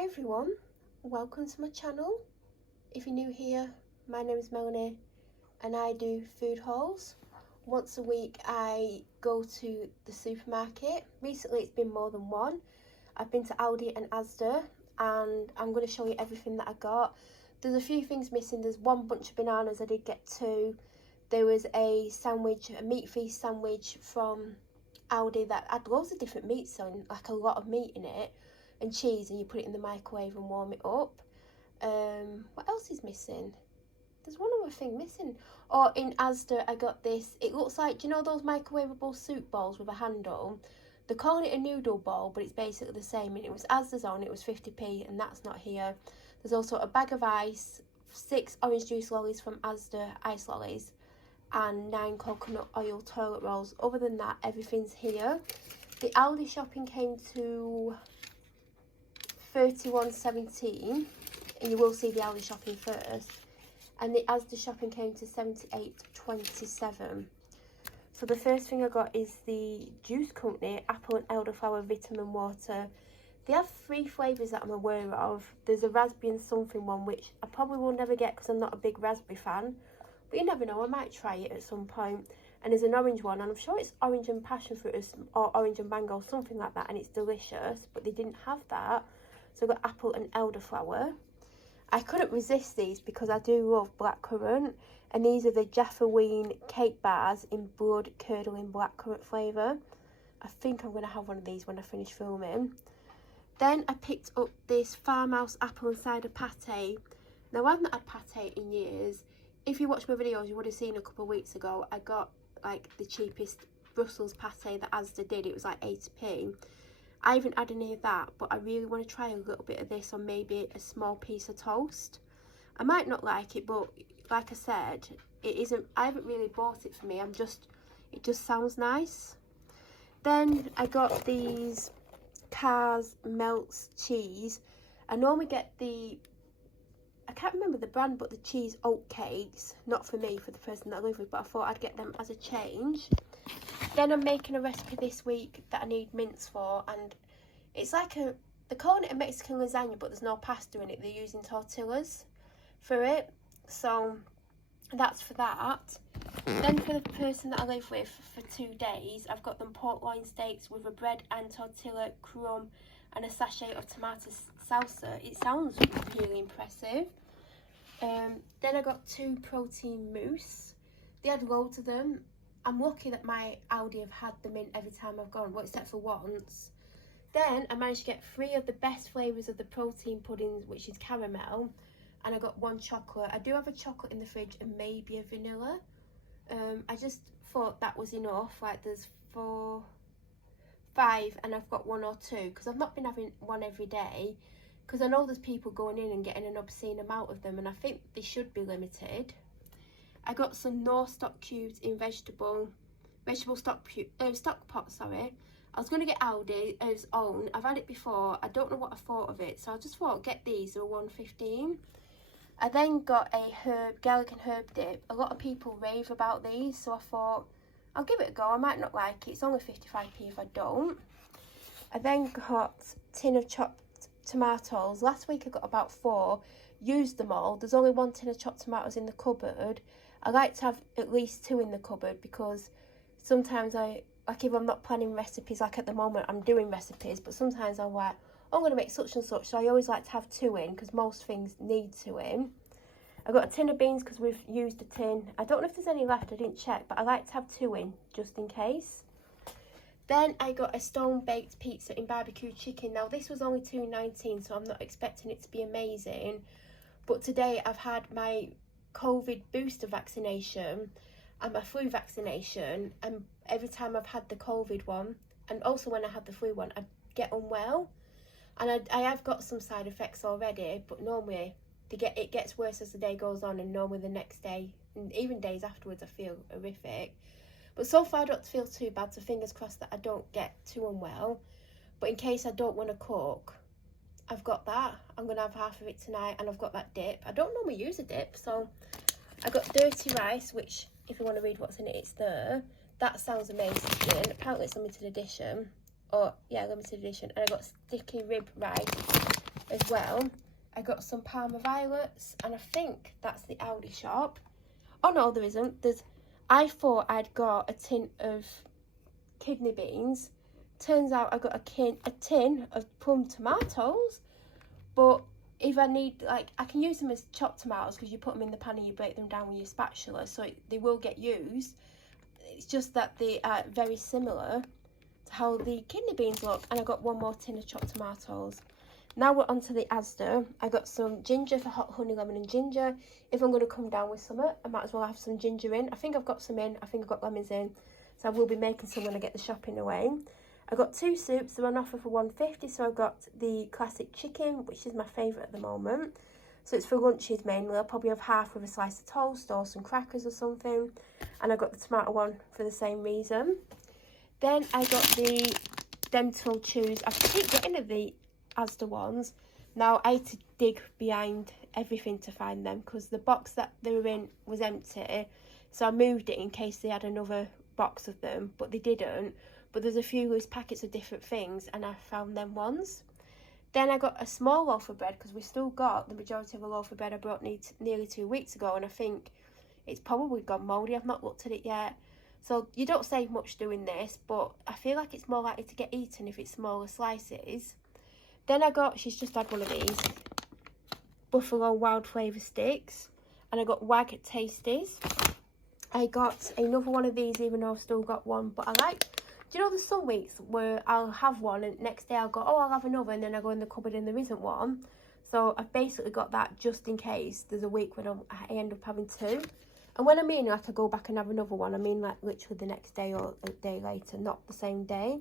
Hi everyone, welcome to my channel. If you're new here, my name is Melanie and I do food hauls. Once a week I go to the supermarket. Recently it's been more than one. I've been to Aldi and Asda and I'm going to show you everything that I got. There's a few things missing. There's one bunch of bananas, I did get two. There was a sandwich, a meat feast sandwich from Aldi that had loads of different meats on, like a lot of meat in it, and cheese, and you put it in the microwave and warm it up. What else is missing? There's one other thing missing. Oh, in Asda I got this. It looks like, do you know those microwavable soup bowls with a handle? They're calling it a noodle bowl, but it's basically the same. And it was Asda's on, it was 50p, and that's not here. There's also a bag of ice, 6 orange juice lollies from Asda, ice lollies, and 9 coconut oil toilet rolls. Other than that, everything's here. The Aldi shopping came to £31.17, and you will see the Aldi shopping first, and the Asda shopping came to £78.27. So the first thing I got is the juice company apple and elderflower vitamin water. They have 3 flavours that I'm aware of. There's a raspberry and something one, which I probably will never get because I'm not a big raspberry fan, but you never know, I might try it at some point. And there's an orange one, and I'm sure it's orange and passion fruit or orange and mango, something like that, and it's delicious, but they didn't have that. So I got apple and elderflower. I couldn't resist these because I do love blackcurrant, and these are the Jaffaween cake bars in blood curdling blackcurrant flavour. I think I'm going to have one of these when I finish filming. Then I picked up this farmhouse apple and cider pate. Now I've not had pate in years. If you watch my videos you would have seen a couple of weeks ago I got like the cheapest Brussels pate that Asda did. It was like 80p. I haven't had any of that, but I really want to try a little bit of this on maybe a small piece of toast. I might not like it, but like I said, it isn't, I haven't really bought it for me. It just sounds nice. Then I got these Cars Melts cheese. I normally get I can't remember the brand, but the cheese oat cakes. Not for me, for the person that I live with, but I thought I'd get them as a change. Then I'm making a recipe this week that I need mince for, and it's like they're calling it a Mexican lasagna, but there's no pasta in it. They're using tortillas for it, so that's for that. Then for the person that I live with for 2 days, I've got them pork loin steaks with a bread and tortilla crumb and a sachet of tomato salsa. It sounds really impressive. Then I got 2 protein mousse. They had loads of them. I'm lucky that my Aldi have had them in every time I've gone, well, except for once. Then I managed to get 3 of the best flavours of the protein puddings, which is caramel, and I got 1 chocolate. I do have a chocolate in the fridge and maybe a vanilla. I just thought that was enough. Like there's 4, 5, and I've got 1 or 2 because I've not been having one every day, because I know there's people going in and getting an obscene amount of them, and I think they should be limited. I got some Knorr stock cubes in vegetable stock pot, sorry. I was going to get Aldi as own. I've had it before. I don't know what I thought of it, so I just thought get these. They were £1.15. I then got a garlic and herb dip. A lot of people rave about these, so I thought I'll give it a go. I might not like it. It's only 55p if I don't. I then got a tin of chopped tomatoes. Last week I got about 4. Used them all. There's only 1 tin of chopped tomatoes in the cupboard. I like to have at least 2 in the cupboard because sometimes like if I'm not planning recipes, like at the moment I'm doing recipes, but sometimes I'm like, oh, I'm going to make such and such, so I always like to have 2 in because most things need 2 in. I got a tin of beans because we've used a tin. I don't know if there's any left, I didn't check, but I like to have 2 in just in case. Then I got a stone baked pizza in barbecue chicken. Now this was only £2.19, so I'm not expecting it to be amazing, but today I've had my COVID booster vaccination and my flu vaccination, and every time I've had the COVID one, and also when I had the flu one, I get unwell, and I have got some side effects already, but normally it gets worse as the day goes on, and normally the next day and even days afterwards I feel horrific. But so far I don't feel too bad, so fingers crossed that I don't get too unwell. But in case I don't want to cook, I've got that. I'm going to have half of it tonight, and I've got that dip. I don't normally use a dip, so I got dirty rice, which if you want to read what's in it, it's there. That sounds amazing. Apparently it's limited edition. Or, yeah, limited edition. And I got sticky rib rice. as well. I got some Parma violets, and I think that's the Aldi shop. Oh no, there isn't. I thought I'd got a tin of kidney beans. Turns out I got a tin of plum tomatoes. But if I need, like, I can use them as chopped tomatoes because you put them in the pan and you break them down with your spatula, so they will get used. It's just that they are very similar to how the kidney beans look. And I got one more tin of chopped tomatoes. Now we're on to the Asda. I got some ginger for hot honey, lemon and ginger. If I'm going to come down with some, I might as well have some ginger in. I think I've got some in. I think I've got lemons in. So I will be making some when I get the shopping away. I got 2 soups. They're on offer for $1.50. So I got the classic chicken, which is my favourite at the moment. So it's for lunches mainly. I'll probably have half with a slice of toast or some crackers or something. And I got the tomato one for the same reason. Then I got the dental chews. I keep getting the Asda ones. Now I had to dig behind everything to find them because the box that they were in was empty, so I moved it in case they had another box of them, but they didn't. But there's a few loose packets of different things, and I found them ones. Then I got a small loaf of bread because we still got the majority of a loaf of bread I brought nearly 2 weeks ago, and I think it's probably gone mouldy. I've not looked at it yet. So you don't save much doing this, but I feel like it's more likely to get eaten if it's smaller slices. Then I got, she's just had one of these, Buffalo Wild Flavour Sticks. And I got Wag Tasties. I got another one of these, even though I've still got one. But I like, do you know there's some weeks where I'll have one and next day I'll go, oh, I'll have another. And then I go in the cupboard and there isn't one. So I've basically got that just in case there's a week when I end up having 2. And when I mean like I go back and have another one, I mean like literally the next day or a day later, not the same day.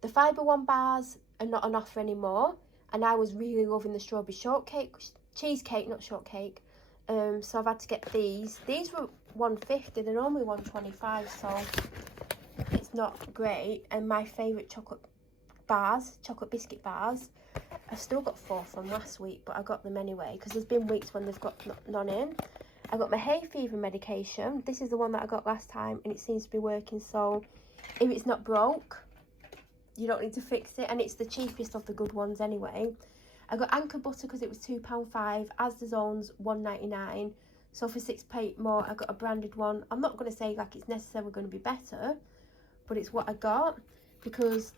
The Fibre One bars are not on offer anymore, and I was really loving the strawberry shortcake, cheesecake, not shortcake. So I've had to get these. These were $1.50, they're normally $1.25, so it's not great. And my favourite chocolate biscuit bars, I've still got 4 from last week, but I got them anyway because there's been weeks when they've got none in. I got my hay fever medication. This is the one that I got last time, and it seems to be working. So if it's not broke, you don't need to fix it, and it's the cheapest of the good ones anyway. I got Anchor butter because it was £2.5. Asda's owns $1.99, so for £6 more I got a branded one. I'm not going to say like it's necessarily going to be better, but it's what I got because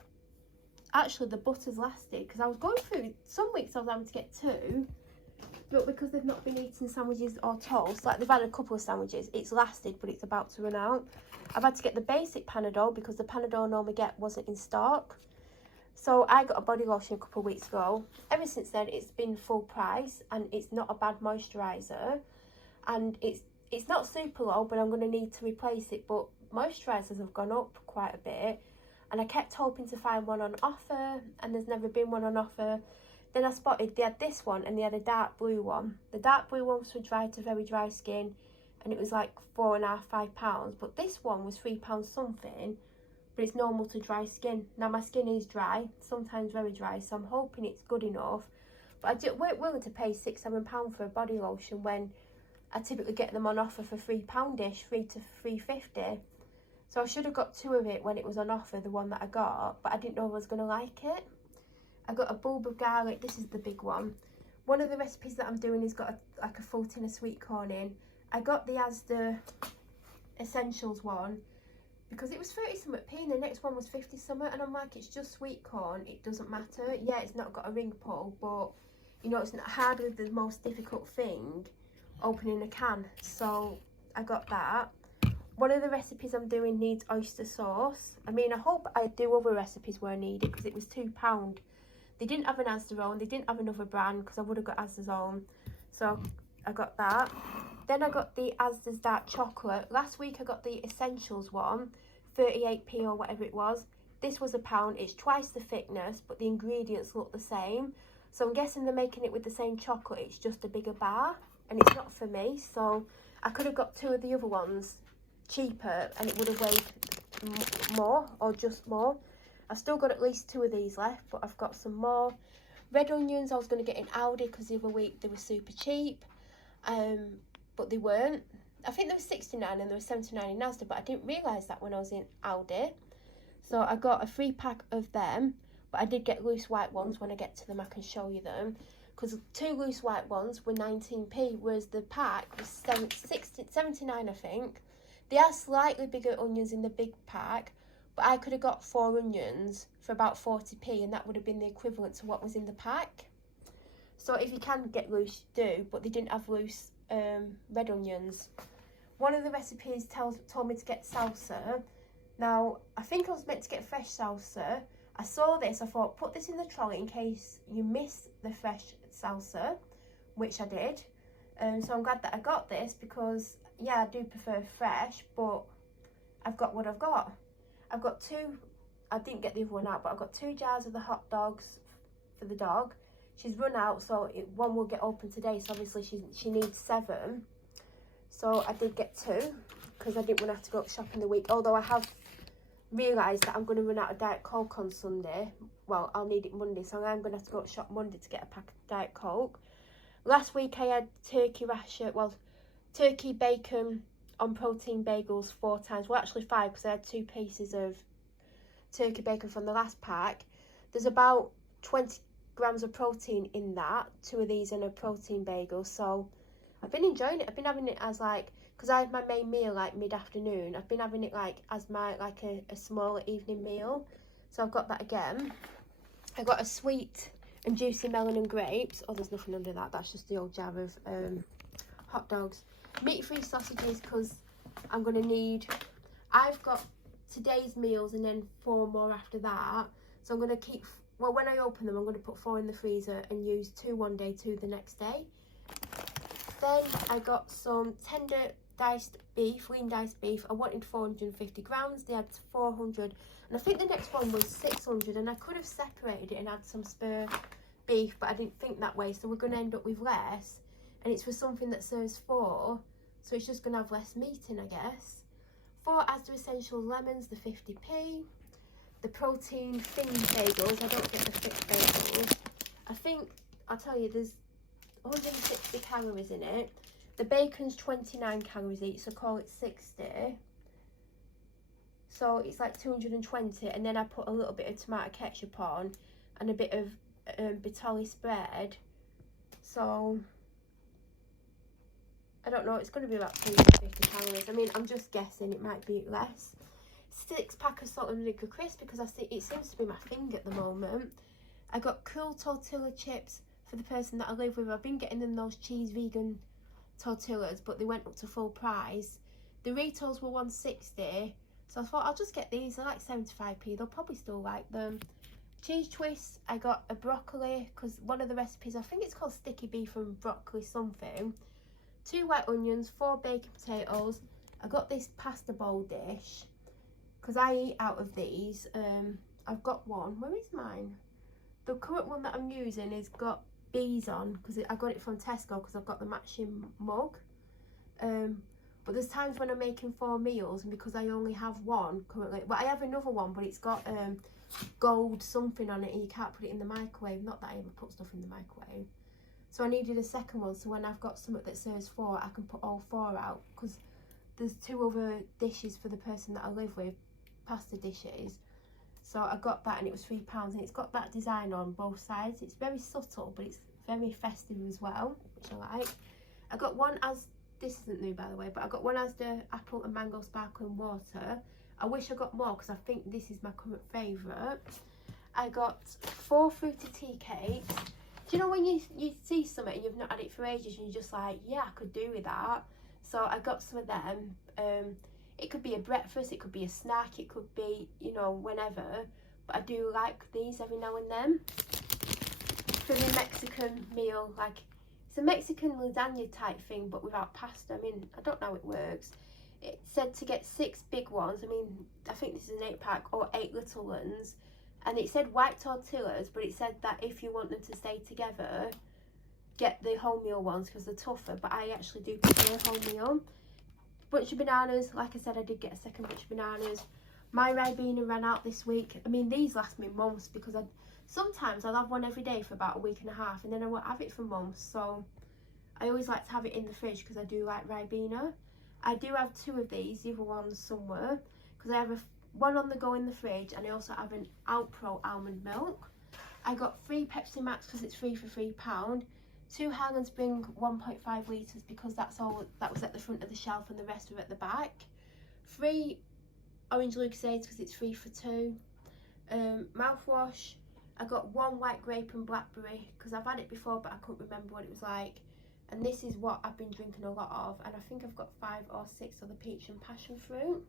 actually the butter's lasted. Because I was going through some weeks I was having to get 2, but because they've not been eating sandwiches or toast, like they've had a couple of sandwiches, it's lasted, but it's about to run out. I've had to get the basic Panadol because the Panadol I normally get wasn't in stock. So I got a body lotion a couple of weeks ago. Ever since then, it's been full price, and it's not a bad moisturiser. And it's not super low, but I'm going to need to replace it. But moisturisers have gone up quite a bit, and I kept hoping to find one on offer, and there's never been one on offer. Then I spotted they had this one, and they had a dark blue one. The dark blue one was for dry to very dry skin, and it was like £4.5, £5. But this one was £3 something, but it's normal to dry skin. Now my skin is dry, sometimes very dry, so I'm hoping it's good enough. But we're willing to pay £6-7 for a body lotion when I typically get them on offer for £3-ish, £3 to £3.50. So I should have got 2 of it when it was on offer, the one that I got, but I didn't know I was going to like it. I got a bulb of garlic. This is the big one. One of the recipes that I'm doing has got like a full tin of sweet corn in. I got the Asda Essentials one because it was 30 something p, and the next one was 50 something, and I'm like, it's just sweet corn, it doesn't matter. Yeah, it's not got a ring pull, but you know, it's not hardly the most difficult thing opening a can. So I got that. One of the recipes I'm doing needs oyster sauce. I mean, I hope I do other recipes where I need it because it was £2. They didn't have an Asda own, they didn't have another brand because I would have got Asda's own. So I got that. Then I got the Asda's dark chocolate. Last week I got the Essentials one, 38p or whatever it was. This was £1. It's twice the thickness, but the ingredients look the same. So I'm guessing they're making it with the same chocolate, it's just a bigger bar, and it's not for me. So I could have got 2 of the other ones cheaper and it would have weighed more, or just more. I've still got at least 2 of these left, but I've got some more. Red onions I was going to get in Aldi because the other week they were super cheap, but they weren't. I think they were 69 and they were 79 in Asda, but I didn't realise that when I was in Aldi. So I got a 3 pack of them, but I did get loose white ones. When I get to them I can show you them, because 2 loose white ones were 19p, whereas the pack was 79 I think. They are slightly bigger onions in the big pack, but I could have got 4 onions for about 40p, and that would have been the equivalent to what was in the pack. So if you can get loose, do, but they didn't have loose red onions. One of the recipes told me to get salsa. Now, I think I was meant to get fresh salsa. I saw this, I thought, put this in the trolley in case you miss the fresh salsa, which I did. So I'm glad that I got this, because, yeah, I do prefer fresh, but I've got what I've got. I've got 2, I didn't get the other one out, but I've got 2 jars of the hot dogs for the dog. She's run out, so one will get open today, so obviously she needs 7. So I did get 2, because I didn't want to have to go shopping the week, although I have realised that I'm going to run out of Diet Coke on Sunday. Well, I'll need it Monday, so I'm going to have to go to shop Monday to get a pack of Diet Coke. Last week I had turkey bacon on protein bagels 4 times. Well, actually 5, because I had 2 pieces of turkey bacon from the last pack. There's about 20 grams of protein in that, 2 of these and a protein bagel. So I've been enjoying it. I've been having it as like, because I had my main meal like mid-afternoon, I've been having it like as my a smaller evening meal. So I've got that again. I got a sweet and juicy melon and grapes. Oh, there's nothing under that, that's just the old jar of hot dogs. Meat-free sausages, because I'm going to need, I've got today's meals and then 4 more after that. So I'm going to keep, well, when I open them I'm going to put 4 in the freezer and use 2 one day, 2 the next day. Then I got some tender diced beef, lean diced beef. I wanted 450 grams, they had 400, and I think the next one was 600, and I could have separated it and had some spare beef, but I didn't think that way, so we're going to end up with less, and it's for something that serves 4, so it's just going to have less meat in, I guess. 4 Asda Essential lemons, the 50p. The protein thin bagels, I don't get the thick bagels. I think, I'll tell you, there's 160 calories in it. The bacon's 29 calories each, so call it 60. So it's like 220, and then I put a little bit of tomato ketchup on and a bit of Bitoli spread. So I don't know, it's going to be about 250 calories. I mean, I'm just guessing, it might be less. 6 pack of salt and vinegar crisps, because I think it seems to be my thing at the moment. I got cool tortilla chips for the person that I live with. I've been getting them those cheese vegan tortillas, but they went up to full price. The retails were 160, so I thought I'll just get these. They're like 75p, they'll probably still like them. Cheese twists, I got a broccoli, because one of the recipes, I think it's called sticky beef and broccoli something. 2 white onions, 4 baked potatoes. I got this pasta bowl dish, because I eat out of these. I've got one, where is mine? The current one that I'm using has got bees on, because I got it from Tesco, because I've got the matching mug. But there's times when I'm making 4 meals, and because I only have one currently, but I have another one, but it's got gold something on it, and you can't put it in the microwave. Not that I ever put stuff in the microwave. So I needed a second one, so when I've got something that serves 4, I can put all 4 out, because there's 2 other dishes for the person that I live with, pasta dishes. So I got that, and it was £3, and it's got that design on both sides. It's very subtle, but it's very festive as well, which I like. I got one this isn't new by the way, but I got one Asda apple and mango sparkling water. I wish I got more, because I think this is my current favourite. I got 4 fruity tea cakes. Do you know when you see something and you've not had it for ages, and you're just like, yeah, I could do with that. So I got some of them. It could be a breakfast, it could be a snack, it could be, you know, whenever. But I do like these every now and then. For the Mexican meal, like, it's a Mexican lasagna type thing, but without pasta. I mean, I don't know how it works. It said to get 6 big ones. I mean, I think this is an 8-pack, or 8 little ones. And it said white tortillas, but it said that if you want them to stay together, get the wholemeal ones, because they're tougher. But I actually do prefer wholemeal. Bunch of bananas. Like I said, I did get a second bunch of bananas. My Ribena ran out this week. I mean, these last me months, because sometimes I'll have one every day for about a week and a half, and then I won't have it for months. So I always like to have it in the fridge, because I do like Ribena. I do have 2 of these, the other one's somewhere, because I have one on the go in the fridge, and I also have an Alpro almond milk. I got 3 Pepsi Max because it's free for £3. 2 Highland Spring 1.5 litres because that's all that was at the front of the shelf and the rest were at the back. 3 Orange Lucozades because it's free for 2. Mouthwash, I got 1 white grape and blackberry because I've had it before but I couldn't remember what it was like. And this is what I've been drinking a lot of, and I think I've got 5 or 6 of the peach and passion fruit.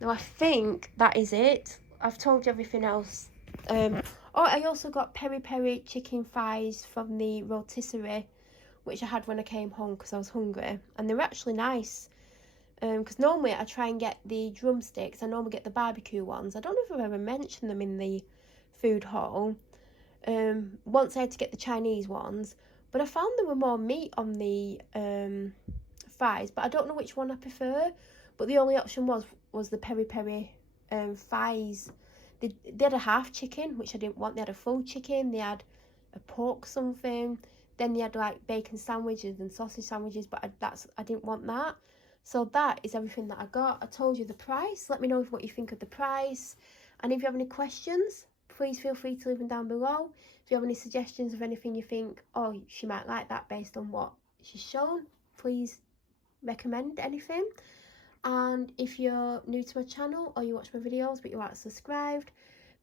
Now I think that is it. I've told you everything else. Oh, I also got peri peri chicken thighs from the rotisserie, which I had when I came home because I was hungry, and they're actually nice. Because normally I try and get the drumsticks. I normally get the barbecue ones. I don't know if I've ever mentioned them in the food haul. Once I had to get the Chinese ones, but I found there were more meat on the thighs, but I don't know which one I prefer. But the only option was the peri peri thighs. They had a half chicken, which I didn't want. They had a full chicken. They had a pork something. Then they had like bacon sandwiches and sausage sandwiches, but I didn't want that. So that is everything that I got. I told you the price. Let me know what you think of the price. And if you have any questions, please feel free to leave them down below. If you have any suggestions of anything you think, oh, she might like that based on what she's shown, please recommend anything. And if you're new to my channel or you watch my videos but you aren't subscribed,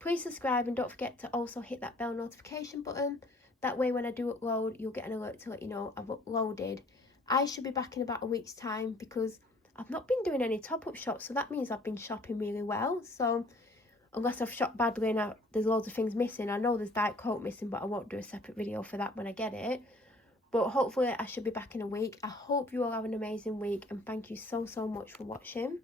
please subscribe, and don't forget to also hit that bell notification button. That way when I do upload, you'll get an alert to let you know I've uploaded. I should be back in about a week's time because I've not been doing any top-up shops, so that means I've been shopping really well. So unless I've shopped badly and there's loads of things missing, I know there's Diet Coke missing, but I won't do a separate video for that when I get it. But hopefully I should be back in a week. I hope you all have an amazing week, and thank you so much for watching.